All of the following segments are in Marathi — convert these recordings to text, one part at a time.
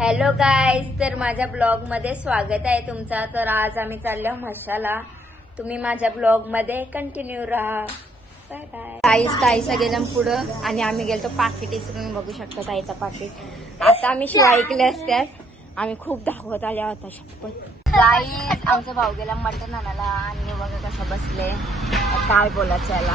हॅलो गाईज, तर माझ्या ब्लॉग मध्ये स्वागत आहे तुमचा। तर आज आम्ही चाललो मसाला। तुम्ही माझ्या ब्लॉग मध्ये कंटिन्यू राहा। Bye bye. ताईचा गेलं पुढं आणि आम्ही गेलतो पाकिट इसरून। बघू शकतो ताईचा पाकिट। आता आम्ही शिवाय ऐकले असत्यात, आम्ही खूप धावत आल्या होता शपथ। गाईज, आमचा भाऊ गेला मटण आणायला आणि बघा कसं बसले। काय बोलायचं याला,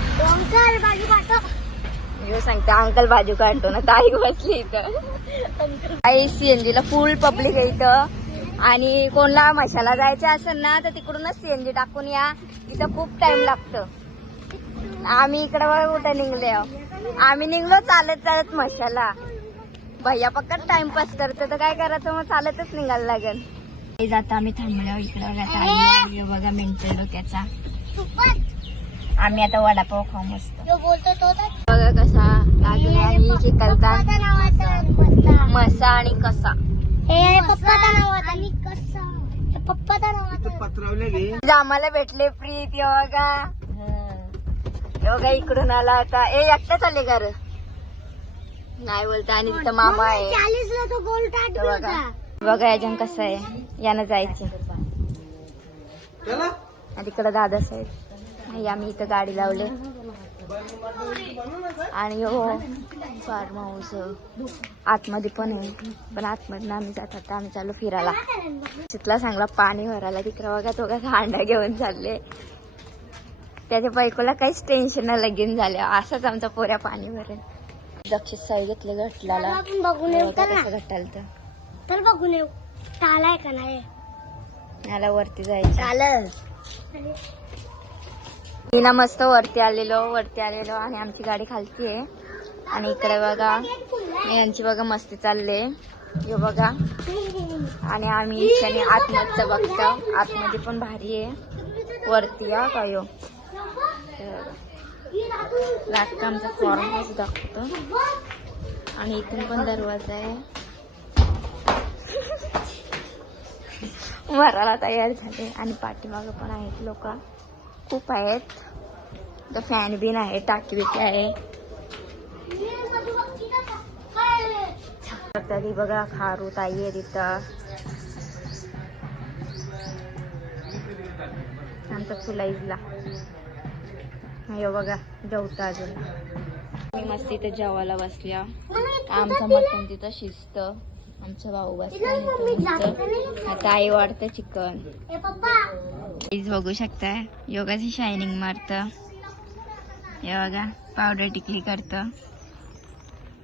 मी सांगते अंकल बाजू काढतो ना। ताई बसली इथं। आई सीएनजी ला फुल पब्लिक आहे इथं। आणि कोणला मशाला जायचं असेल ना तर तिकडूनच सीएनजी टाकून या, इथं खूप टाइम लागतं। आम्ही इकडं कुठं निघले, आम्ही निघलो चालत चालत मशाला। भैया पक्का टाइमपास करतो तर काय करायचं, मग चालतच निघायला लागेल। जाता आम्ही थांबलो इकडं बघा मेंटल डोक्याचा। आम्ही आता वडापाव खाऊ मस्त। बघा कसा लागले आणि चिकलता मसा आणि कसा आम्हाला भेटले प्रीत। बघा इकडून आला आता। एकटा चालले घर नाही बोलता। आणि तिथं मामा आहे बघा याच्यानं कसं आहे, यानं जायचं। आणि तिकडं दादा साहेब, आम्ही इथं गाडी लावले आणि हो फार्म हाऊस आतमध्ये पण आहे, पण आतमधून आम्ही जातात। आम्ही चालू फिरायला। तिथला चांगला पाणी भरायला तिकडं बघा तो कसा हांडा घेऊन चालले। त्याच्या बायकोला काहीच टेन्शन नाही लगीन झाले। असंच आमचा पोऱ्या पाणी भरेल। दक्षित साई घेतले घटलाला कसं घटाल तर बघून येऊ चालाय का नाही याला वरती जायचं। तिला मस्त वरती आलेलो आणि आमची गाडी खालती आहे। आणि इकडे बघा यांची बघा मस्ती चालले हे बघा। आणि आम्ही इच्छाने आतमधचं बघतो, आतमध्ये पण भारी आहे वरती या काय लास्ट आमचा फॉर्म हाऊस दाखवतो। आणि इथून पण दरवाजा आहे। मराला तयार झाले आणि पाठीमागं पण आहेत लोक खूप आहेत। फॅन बिन आहे, टाकी बिकी आहे। तरी बघा खारू ताई आहे तिथं। आमचा फुलाईजला हे बघा जेवता अजून। मी मस्त इथं जेवायला बसल्या। आमचं मटण तिथं शिजत, आमचा भाऊ बसला। आता आई वाढतं चिकन। बघू शकताय योगाची शायनिंग मारत हे बघा। पावडर टिकली करत।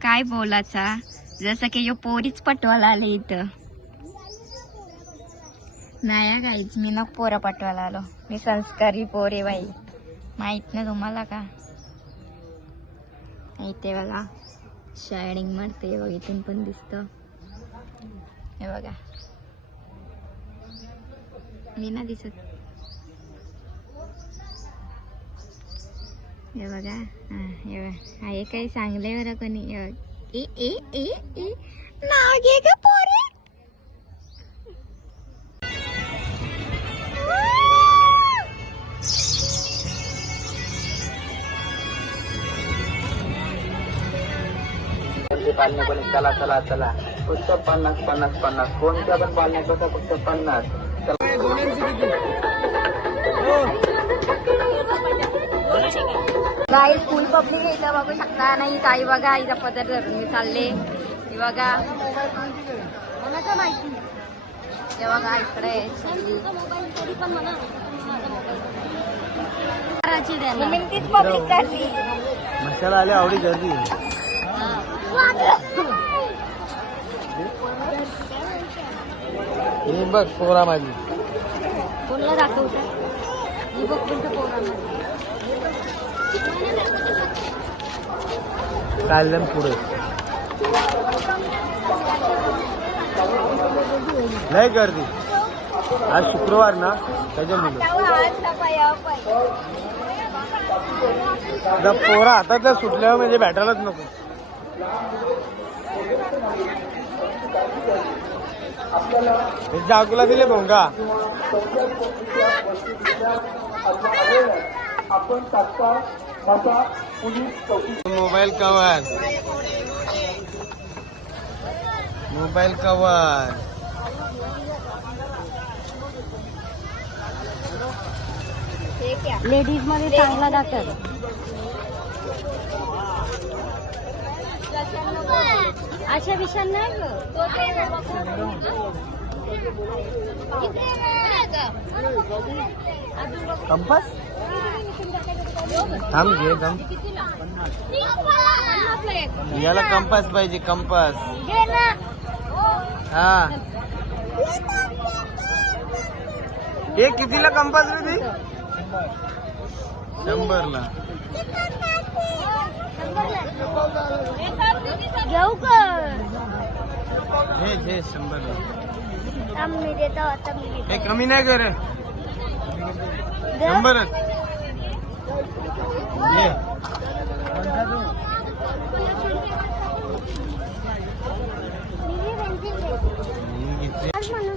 काय बोलाचा, जसं की यो पोरीच पटवायला आले इथं। नाही गाईच, मी ना पोरं पटवायला आलो। मी संस्कारी पोरे बाई, माहित ना तुम्हाला का। इथे बघा शायनिंग मारते बघ, इथून पण दिसत हे बघा। मी ना दिसत हे बघा। हे काही चांगले बरं कोणी ए ए ए ए नाव घे ग पोरे। पालण्या पण चला चला चला फक्त 50 कोणत्या पण पालण्या कसा फक्त 50। गाई फुल पब्लिक इथं बघू शकता। नाही ताई बघा इथं पदर धरून चालले हे बघा। हे बघा इकडे तीच पब्लिक काढली मसाला आले आवडी गर्दी। हे बघ पोरा माझी कोणला दाखवता ही बघ तुमच्या पोरांना कालम पुढे लय गर्दी। आज शुक्रवार ना त्याच्यामुळे पोरा हातातल्या सुटल्यावर म्हणजे भेटायलाच नको। जागूला दिले भोंगा। Mobile cover mobile cover. Ladies मध्ये चांगला दाखल. अशा विषय नाही कंपास थांब घे थांब. याला कंपास पाहिजे कंपास. हा हे कितीला कंपास रे ती? 100ला. घेऊ का? हे 100ला. मी देतो आता मी हे कमी नाही कर. 100च ये. आज म्हणून